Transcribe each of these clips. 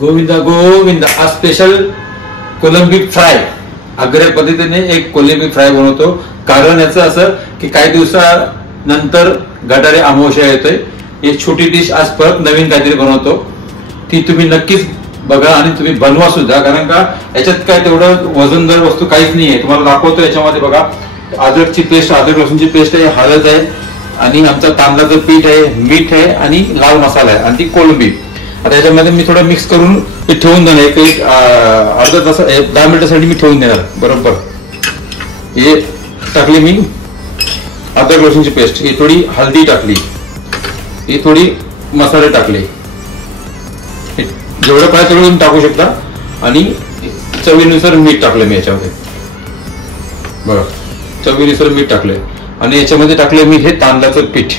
गोविंदा गोविंदा. आज स्पेशल कोलंबी फ्राय. आग्र्या पद्धतीने एक कोलंबी फ्राय बनवतो. कारण याचं असं की काही दिवसानंतर गटारे अमावस्या येतोय. एक छोटी डिश आज परत नवीन काहीतरी बनवतो. ती तुम्ही नक्कीच बघा आणि तुम्ही बनवा सुद्धा. कारण का याच्यात काय तेवढं वजनदार वस्तू काहीच नाहीये. तुम्हाला दाखवतो. याच्यामध्ये बघा अद्रकची पेस्ट, अद्रक लसूणची पेस्ट आहे, हळद आहे आणि आमचं तांदळाचं पीठ आहे, मीठ आहे आणि लाल मसाला आहे आणि ती कोलंबी. आता याच्यामध्ये मी थोडं मिक्स करून ते ठेवून देणार. एक अर्धा तास 10 मिनिटासाठी मी ठेवून देणार. बरोबर हे टाकली मी अद्रक लसूणची पेस्ट, ही थोडी हळदी टाकली, ही थोडी मसाले टाकले. जेवढं पाहिजे तेवढं तुम्ही टाकू शकता. आणि चवीनुसार मीठ टाकलं मी याच्यामध्ये. बघा चवीनुसार मीठ टाकले आणि याच्यामध्ये टाकले मी हे तांदळाचं पीठ.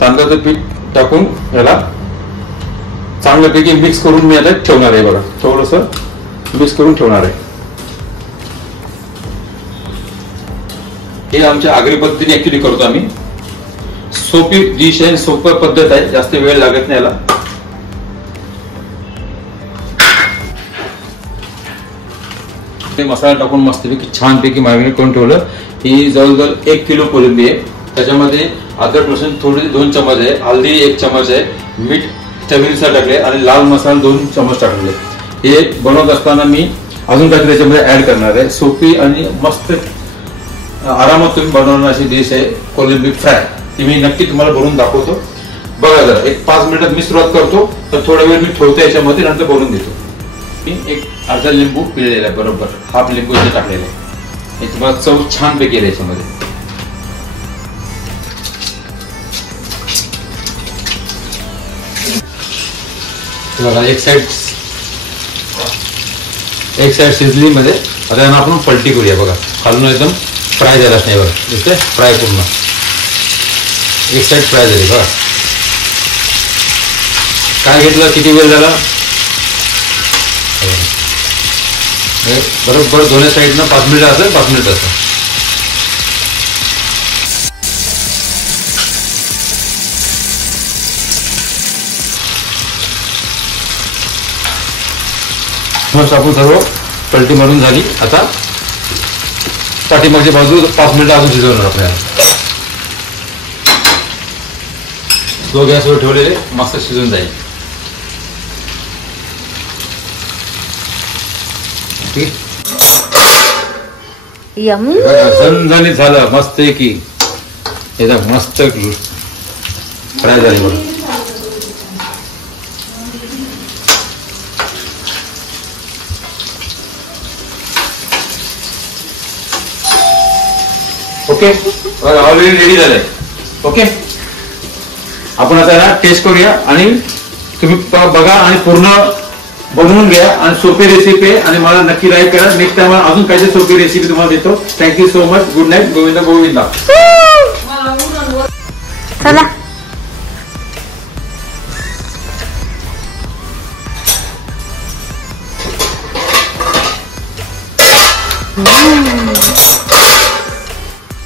तांदळाचं पीठ टाकून याला चांगल्यापैकी मिक्स करून मी आता ठेवणार आहे. बघा थोडस मिक्स करून ठेवणार आहे. हे आमच्या आगरी पद्धतीने ऍक्च्युली करतो आम्ही. सोपी डिश आहे, सोपी पद्धत आहे, जास्त वेळ लागत नाही याला. मसाला टाकून मस्तपैकी छानपैकी मॅरिनेट करून ठेवलं. ही जवळजवळ 1 किलो कोलंबी आहे. त्याच्यामध्ये अद्रक लसूण थोडी 2 चमच आहे, हळदी 1 चमच आहे, मीठ चवीनुसार टाकले आणि लाल मसाला 2 चमच टाकले. हे बनवत असताना मी अजून काहीतरी त्याच्यामध्ये ऍड करणार आहे. सोपी आणि मस्त आरामात तुम्ही बनवणार अशी डिश आहे कोलंबी फ्राय. ती मी नक्की तुम्हाला बनवून दाखवतो. बघा जरा एक 5 मिनिटात मी सुरुवात करतो. तर थोडा वेळ मी ठेवतो याच्यामध्ये, नंतर बनवून देतो. मी एक अर्धा लिंबू पिळलेला आहे, बरोबर हाफ लिंबू इथे टाकलेला आहे. हे तुम्हाला चव छानपैकी आहे याच्यामध्ये. बघा एक साइड शिजली मध्ये. आता यांना आपण पलटी करूया. बघा खालून एकदम फ्राय झालाच नाही. बघा दिसते फ्राय पूर्ण एक साइड फ्राय झाली. बघा काय घेतलं, किती वेळ झाला. बरोबर दोन्ही साईडनं 5 मिनिट असेल, 5 मिनिट असेल. आपण सर्व पलटी मारून झाली. आता पाठीमागची बाजू 5 मिनिटं अजून शिजवणार आपल्याला. स्लो गॅसवर ठेवलेले मस्त शिजून जाईल. झणझणीत झालं मस्त की एकदम मस्त फ्राय झाली. बघा ओके ऑलरेडी रेडी झालंय. ओके आपण आता ना टेस्ट करूया आणि तुम्ही बघा आणि पूर्ण बनवून घ्या. आणि सोपी रेसिपी आहे आणि मला नक्की लाईक करा. नेक्स्ट टाइम अजून काहीतरी सोपी रेसिपी तुम्हाला देतो. Thank you so much. Good night. Govinda Govinda. चला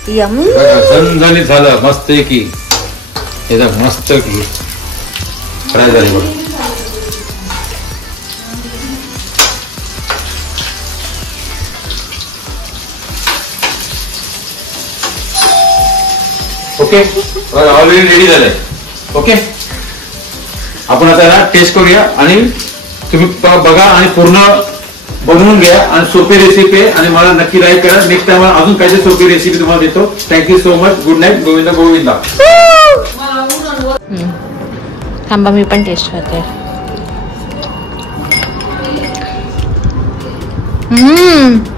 झणझणीत झालं मस्त की एकदम मस्त फ्राय झाली. बघा ओके ऑलरेडी रेडी झालंय. ओके आपण आता ना टेस्ट करूया आणि तुम्ही बघा आणि पूर्ण बनवून घ्या. आणि सोपी रेसिपी आहे आणि मला नक्की लाईक करा. नेक्स्ट टाइम अजून काहीतरी सोपी रेसिपी तुम्हाला देतो. Thank you so much. Good night. Govinda Govinda. थांबा मी पण टेस्ट करते.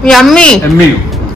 यम्मी.